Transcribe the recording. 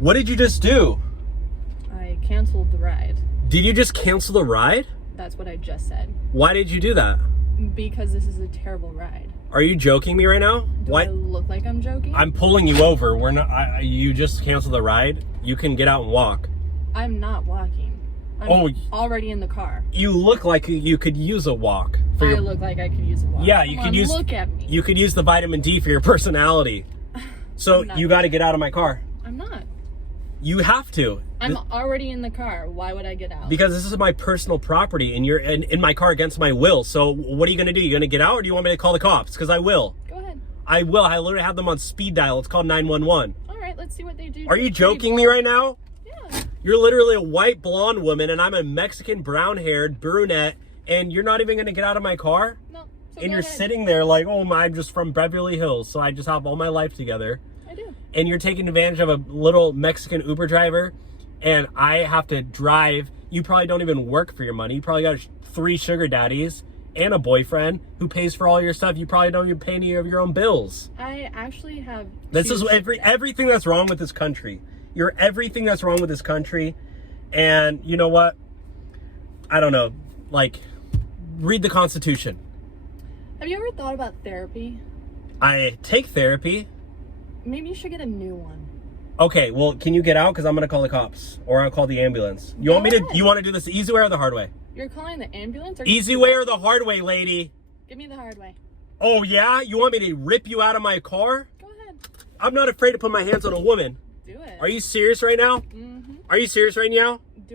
What did you just do? I canceled the ride. Did you just cancel the ride? That's what I just said. Why did you do that? Because this is a terrible ride. Are you joking me right now? Do I look like I'm joking? I'm pulling you over. We're not. You just canceled the ride. You can get out and walk. I'm not walking. I'm already in the car. You look like you could use a walk. I look like I could use a walk. Yeah, you could use. Look at me. You could use the vitamin D for your personality. So you got to get out of my car. I'm not. You have to. I'm already in the car. Why would I get out? Because this is my personal property, and you're in my car against my will. So what are you gonna do? You gonna get out, or do you want me to call the cops? Because I will. Go ahead. I will. I literally have them on speed dial. It's called 911. All right, let's see what they do. Are you joking me right now? Yeah. You're literally a white blonde woman, and I'm a Mexican brown-haired brunette, and you're not even gonna get out of my car? No. So and you're sitting there like, oh my, I'm just from Beverly Hills, so I just have all my life together. I do. And you're taking advantage of a little Mexican Uber driver, and I have to drive. You probably don't even work for your money. You probably got 3 sugar daddies and a boyfriend who pays for all your stuff. You probably don't even pay any of your own bills. I actually have. This is everything that's wrong with this country. You're everything that's wrong with this country. And you know what? I don't know. Like, read the Constitution. Have you ever thought about therapy? I take therapy. Maybe you should get a new one. Okay, well, can you get out? Because I'm going to call the cops. Or I'll call the ambulance. You want to do this the easy way or the hard way? You're calling the ambulance? Or easy way or the hard way, lady? Give me the hard way. Oh, yeah? You want me to rip you out of my car? Go ahead. I'm not afraid to put my hands on a woman. Do it. Are you serious right now? Mm-hmm. Are you serious right now?